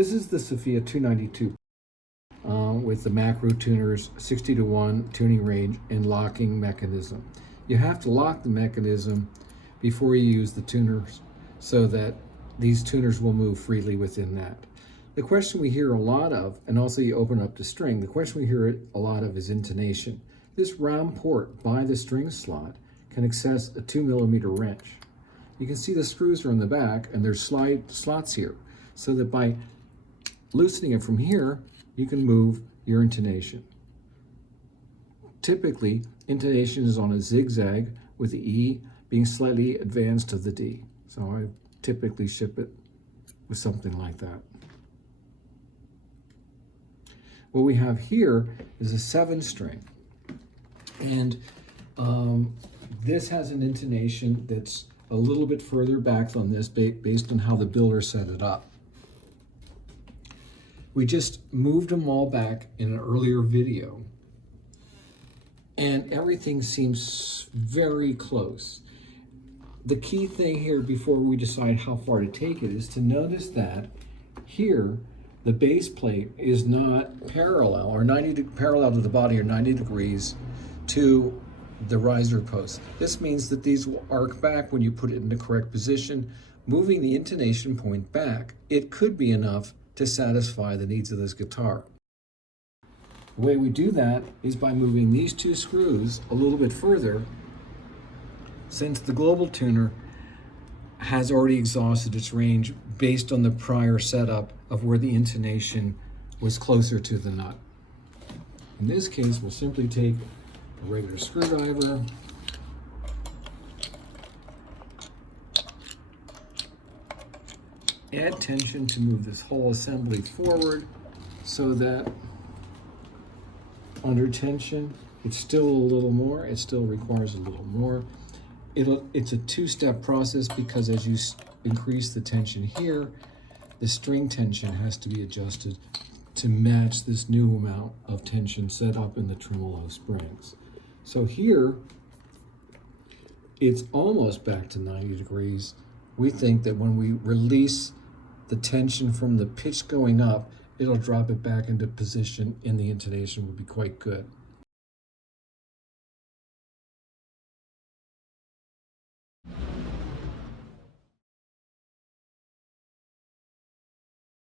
This is the Sophia 292 with the macro tuners, 60-to-1 tuning range and locking mechanism. You have to lock the mechanism before you use the tuners so that these tuners will move freely within that. The question we hear a lot of, and also you open up the string, the question we hear a lot of is intonation. This round port by the string slot can access a 2mm wrench. You can see the screws are on the back and there's slide slots here, so that by loosening it from here, you can move your intonation. Typically, intonation is on a zigzag with the E being slightly advanced of the D. So I typically ship it with something like that. What we have here is a 7-string. And this has an intonation that's a little bit further back on this based on how the builder set it up. We just moved them all back in an earlier video, and everything seems very close. The key thing here before we decide how far to take it is to notice that here the base plate is not parallel or parallel to the body or 90 degrees to the riser post. This means that these will arc back when you put it in the correct position, moving the intonation point back. It could be enough to satisfy the needs of this guitar. The way we do that is by moving these 2 screws a little bit further, since the global tuner has already exhausted its range based on the prior setup of where the intonation was closer to the nut. In this case, we'll simply take a regular screwdriver, add tension to move this whole assembly forward so that under tension, it's still a little more, it still requires a little more. It's a 2-step process because as you increase the tension here, the string tension has to be adjusted to match this new amount of tension set up in the tremolo springs. So here, it's almost back to 90 degrees. We think that when we release the tension from the pitch going up, it'll drop it back into position and the intonation will be quite good.